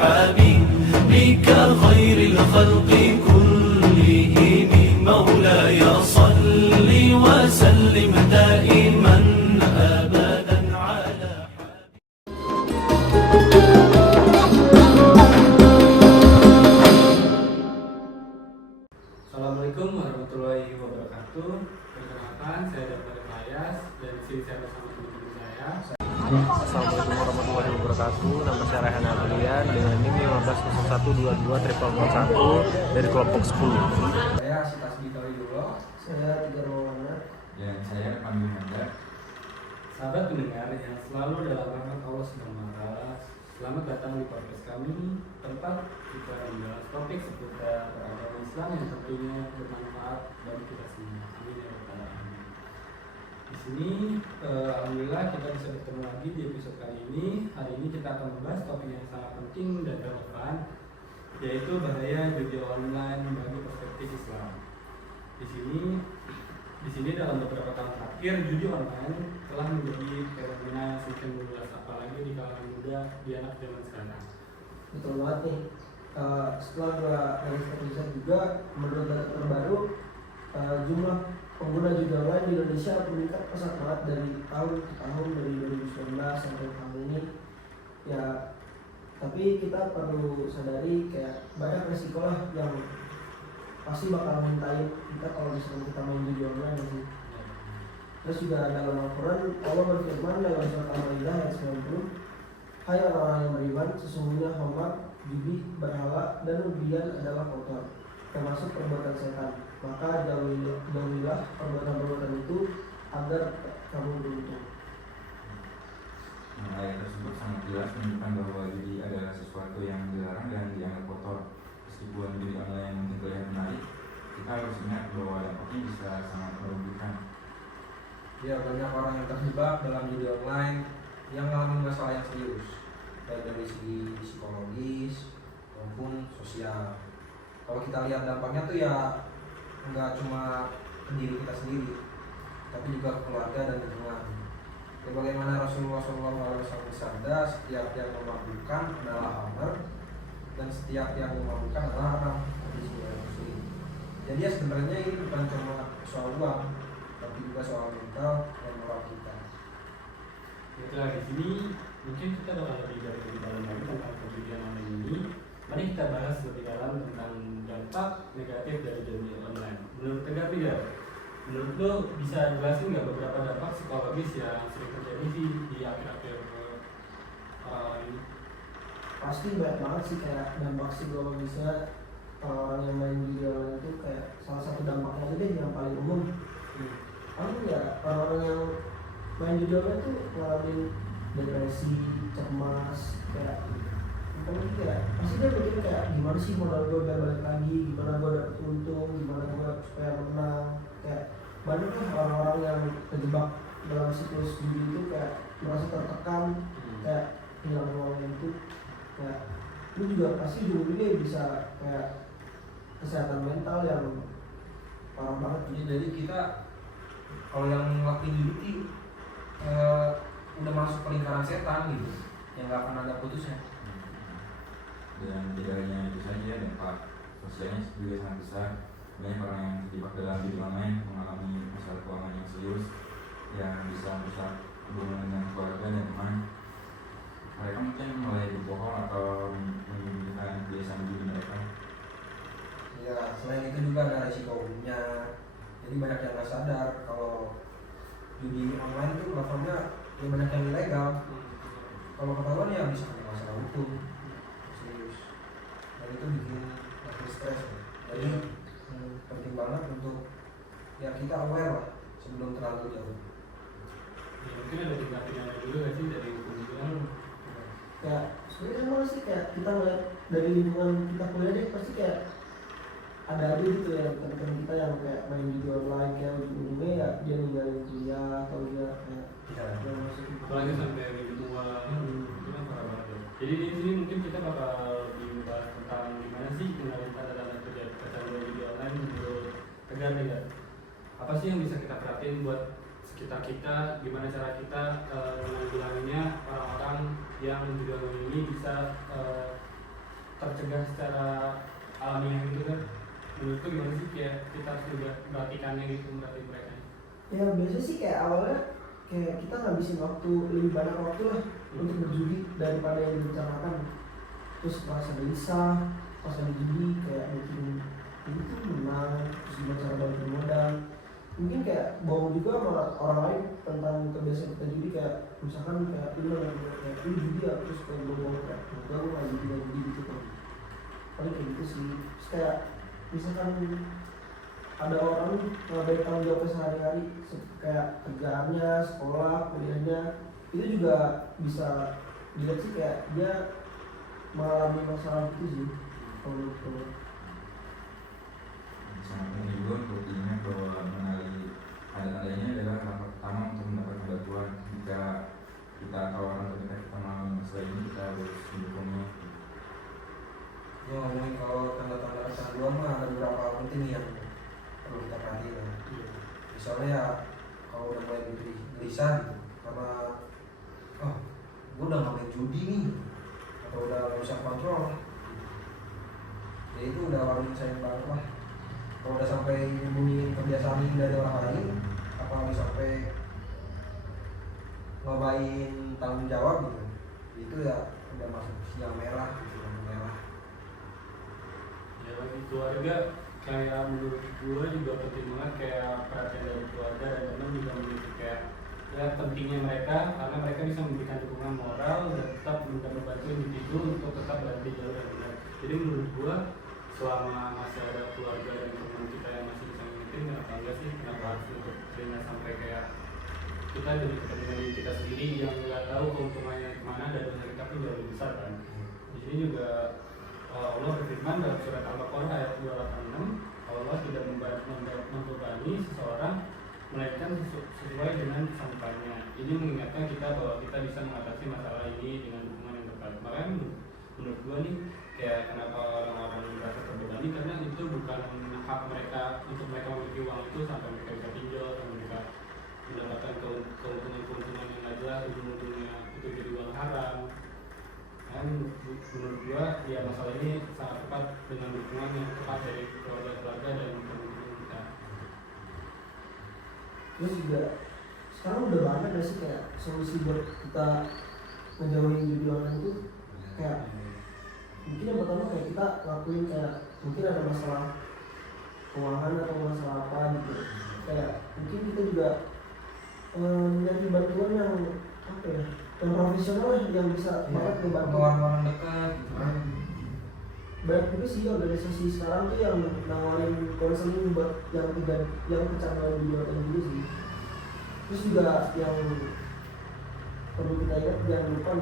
حبيبك خير الخلق كلهم مولاي صل وسلم دائما أبدا على Assalamualaikum warahmatullahi wabarakatuh. Perkenalkan, saya Dr. Mayas dan di sini saya bersama teman-teman saya. Assalamualaikum warahmatullahi wabarakatuh. Nama saya Rehan Abrilian dengan NIM 150122 dari kelompok 10. Saya Sitasbi Tawidullah. Saya Tiga Rawana. Dan saya Pandu Mandar. Sahabat pendengar yang selalu dalam rahmat Allah SWT, selamat datang di podcast kami, tempat kita membahas topik seputar agama Islam yang tentunya bermanfaat bagi kita semua. Amin ya rabbal alamin. Di sini, alhamdulillah kita bisa bertemu lagi di episode kali ini. Hari ini kita akan membahas topik yang sangat penting dan relevan, yaitu bahaya judi online bagi perspektif Islam. Di sini dalam beberapa tahun terakhir judi online telah menjadi fenomena yang semakin meluas, apalagi di kalangan muda, di anak zaman sekarang. Betul banget nih. Setelah dua riset juga, menurut data terbaru, jumlah pengguna judi online di Indonesia meningkat pesat banget dari tahun ke tahun, dari 2019 sampai tahun ini. Ya, tapi kita perlu sadari kayak banyak resiko lah yang pasti bakal mintain kita kalau misalnya kita main judi online sih. Terus juga dalam Al-Quran Allah berfirman dalam surat Al-Maidah ayat 90, hai orang-orang yang beriman, sesungguhnya khamar, judi, berhala, dan undian adalah kotor, termasuk perbuatan setan. Maka jauhilah perbuatan-perbuatan itu agar kamu beruntung. Ayat tersebut sangat jelas menunjukkan bahwa judi adalah sesuatu yang dilarang dan dianggap kotor. Meskipun judi online mungkin terlihat menarik, kita harus ingat bahwa dampaknya bisa sangat merugikan. Ya, banyak orang yang terjebak dalam judi online yang mengalami masalah yang serius, baik dari segi psikologis maupun sosial. Kalau kita lihat dampaknya tuh ya nggak cuma ke diri kita sendiri, tapi juga ke keluarga dan lingkungan. Ya, bagaimana Rasulullah SAW bersabda, setiap yang memabukkan adalah hammer dan setiap yang memabukkan adalah haram. Jadi ya sebenarnya ini bukan cuma soal uang, tapi juga soal mental dan moral kita. Setelah di sini mungkin kita bakal lebih dalam lagi tentang perjudian online ini. Mari kita bahas lebih dalam tentang dampak negatif dari judi online. Menurut Tegar ya, menurut lo bisa jelasin nggak beberapa dampak psikologis yang sering terjadi di akhir-akhir orang ini? Pasti banyak banget sih kayak dampak psikologisnya. Orang yang main judi online itu kayak salah satu dampaknya aja deh yang paling umum. Kamu ya orang-orang yang main judi online itu ngalamin depresi, cemas, kayak mungkin kayak pasti dia mikir kayak gimana sih modal gue biar balik lagi, gimana gue dapet untung, gimana gue supaya menang. Kayak banyak lah orang-orang yang terjebak dalam siklus judi itu kayak merasa tertekan, kayak hilang uangnya itu. Kayak lu juga pasti ujung-ujungnya bisa kayak kesehatan mental yang parah banget. Jadi kita kalau yang ngelakuin judi udah masuk ke lingkaran setan gitu, yang nggak akan ada putusnya. Dan tidak hanya itu saja, dampak sosialnya juga sangat besar. Banyak orang yang terjebak dalam judi online mengalami masalah keuangan yang serius yang bisa merusak hubungan dengan keluarga dan teman. Mereka mungkin mulai berbohong atau menyembunyikan kebiasaan judi mereka. Ya, selain itu juga ada resiko hukumnya. Jadi banyak yang nggak sadar kalau judi online itu platformnya ya banyak yang ilegal. Kalau ketahuan ya bisa kena masalah hukum serius. Dan itu bikin makin stres. Jadi penting banget untuk ya kita aware lah sebelum terlalu jauh. Ya, mungkin ada tingkat-tingkatnya dulu nggak sih dari hukum-hukuman? Kayak sebenarnya emang sih kayak kita ngeliat dari lingkungan kita kuliah deh pasti kayak ada aja gitu ya teman-teman kita yang kayak main judi online kayak ujung-ujungnya ya dia ninggalin kuliah atau dia kayak Apalagi sampai minum uang, itu kan parah banget ya. Jadi di sini mungkin kita bakal bahas tentang gimana sih mengendalikan dan kecanduan judi online menurut Tegar nih ya. Apa sih yang bisa kita perhatiin buat sekitar kita, gimana cara kita menanggulanginya orang-orang yang judi online ini bisa tercegah secara alamiah gitu kan. Menurut lu gimana sih kayak kita harus juga perhatikannya gitu, merhatiin mereka? Ya biasanya sih kayak awalnya kayak kita ngabisin waktu, lebih banyak waktu lah untuk berjudi daripada yang direncanakan. Terus pas ada Lisa, pas ada judi kayak bikin ini tuh menang, terus gimana cara balikin modal. Mungkin kayak bohong juga sama orang lain tentang kebiasaan kita judi, kayak misalkan kayak ini kayak ini judi ya, terus kayak bohong kayak enggak gue nggak judi gitu kan. Paling kayak gitu sih. Terus kayak misalkan ada orang nggak tanggung jawab sehari-hari kayak kerjaannya, sekolah, kuliahnya, itu juga bisa dilihat sih kayak dia mengalami masalah itu sih kalau itu. Sangat penting juga untuk diingat bahwa mengenali tanda-tandanya adalah langkah pertama untuk mendapatkan bantuan. Jika kita atau orang terdekat kita mengalami masalah ini, kita harus mendukungnya. Ya ngomongin kalau tanda-tanda kecanduan mah ada beberapa hal penting yang perlu kita perhatikan. Misalnya ya kalau udah mulai gelisah gitu, karena gue udah nggak main judi nih, atau udah nggak bisa kontrol, ya itu udah warning sayang banget lah. Kalau udah sampai nyembunyiin kebiasaan ini dari orang lain, apalagi sampai ngobain tanggung jawab gitu, itu ya udah masuk siang merah gitu, lampu merah. Ya bagi keluarga kayak menurut gue juga penting banget kayak perhatian dari keluarga dan teman juga memiliki kayak ya pentingnya mereka, karena mereka bisa memberikan dukungan moral dan tetap memberikan membantu individu untuk tetap berada di jalur yang benar. Jadi menurut gue selama masih ada keluarga dan teman kita yang masih bisa ngingetin, kenapa enggak sih, kenapa harus untuk sehingga sampai kayak kita demi kepentingan diri kita sendiri yang nggak tahu keuntungannya kemana dan dosa kita pun jauh lebih besar kan. Di sini juga Allah berfirman dalam surat Al-Baqarah ayat 286, Allah tidak membebani seseorang melainkan sesuai dengan sangkanya. Ini mengingatkan kita bahwa kita bisa mengatasi masalah ini dengan dukungan yang tepat. Makanya menurut gua nih kayak kenapa orang-orang merasa terbebani, karena itu bukan hak mereka untuk mereka memiliki uang itu sampai mereka bisa pinjol, sampai mereka mendapatkan keuntungan yang nggak jelas, ujung-ujungnya itu jadi uang haram. Dan menurut gua ya masalah ini sangat tepat dengan dukungan yang tepat dari keluarga-keluarga dan teman-teman kita. Terus juga sekarang udah banyak gak sih kayak solusi buat kita ngejauhin judi online itu, kayak mungkin yang pertama kayak kita lakuin kayak mungkin ada masalah keuangan atau masalah apa gitu, kayak mungkin kita juga nyari bantuan yang apa ya, yang profesional lah, yang bisa banget ngebantu orang-orang dekat gitu kan. Banyak juga sih organisasi sekarang tuh yang nawarin konseling buat yang kecanduan judi online juga sih. Terus juga yang perlu kita ingat, jangan lupa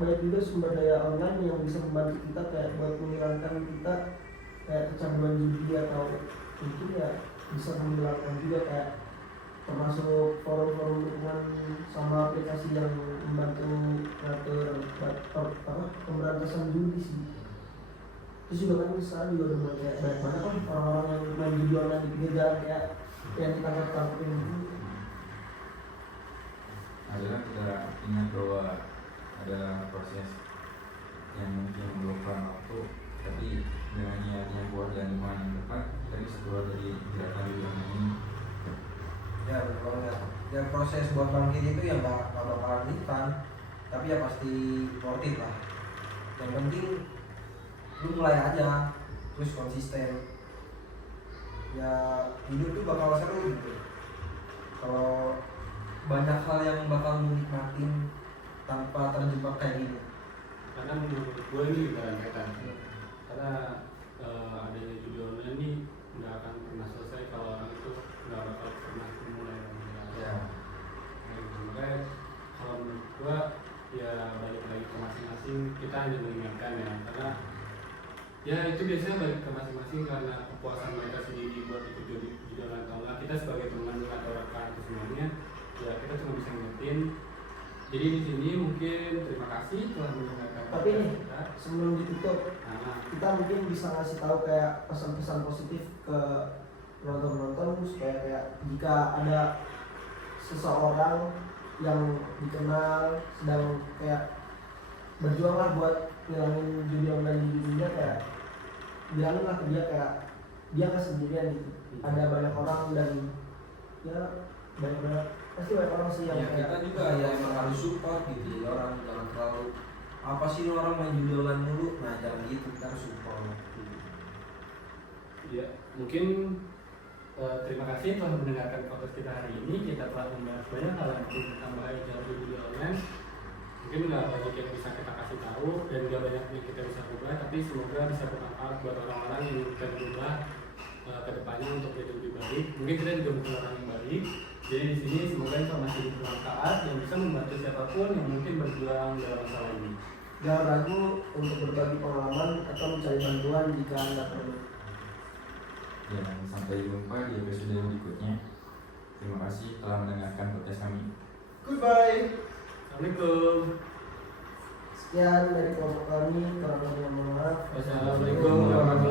banyak juga sumber daya online yang bisa membantu kita kayak buat menghilangkan kita kayak kecanduan judi, atau mungkin ya bisa menghilangkan juga kayak termasuk forum-forum dukungan sama aplikasi yang membantu ngatur pemberantasan judi sih. Terus juga kan sekarang juga udah mulai kayak banyak banget kan orang-orang yang main judi online di pinggir jalan kayak yang ditangkap-tangkapin gitu. Adalah kita ingat bahwa ada proses yang mungkin memerlukan waktu, tapi dengan niat yang kuat dan dukungan yang tepat, kita bisa keluar dari gerakan judi online ini. Ya betul banget. Ya proses buat bangkit itu ya nggak bakalan instan, tapi ya pasti worth it lah. Yang penting lu mulai aja, terus konsisten. Ya hidup tuh bakal seru gitu kalau banyak hal yang bakal menikmatin tanpa terjebak kayak gini. Karena menurut gue ini bukan setan, karena adanya judi online ini nggak akan pernah selesai kalau orang itu nggak bakal pernah memulai. Ya. Makanya kalau menurut gue ya balik lagi ke masing-masing, kita hanya mengingatkan ya, karena ya itu biasanya balik ke masing-masing karena kepuasan mereka sendiri buat ikut judi online atau enggak. Kita sebagai teman atau rekan itu semuanya ya kita cuma bisa ngingetin. Jadi di sini mungkin terima kasih telah mendengarkan. Tapi nih sebelum ditutup, nah, kita mungkin bisa ngasih tahu kayak pesan-pesan positif ke penonton-penonton supaya kayak jika ada seseorang yang dikenal sedang kayak berjuang lah buat ngilangin judi online di dunia, kayak bilangin lah ke dia kayak dia nggak sendirian gitu. Ada banyak orang dan ya banyak pasti banyak orang sih yang Ya kayak kita juga ya emang harus support gitu ya, orang jangan terlalu apa sih ini orang main judi online mulu, nah jangan gitu, kita harus support. Ya, mungkin terima kasih telah mendengarkan podcast kita hari ini. Kita telah membahas banyak hal yang tentang bahaya judi online. Mungkin nggak banyak yang bisa kita kasih tahu dan nggak banyak yang kita bisa ubah, tapi semoga bisa bermanfaat buat orang-orang yang ingin berubah ke depannya untuk jadi lebih baik. Mungkin kita juga bukan orang yang baik. Jadi di sini semoga informasi ini bermanfaat yang bisa membantu siapapun yang mungkin berjuang dalam masalah ini. jangan ragu untuk berbagi pengalaman atau mencari bantuan jika Anda perlu. Dan sampai jumpa di episode berikutnya. Terima kasih telah mendengarkan podcast kami. Goodbye. Assalamualaikum. Sekian dari kelompok kami, kurang lebihnya mohon maaf. Wassalamualaikum warahmatullahi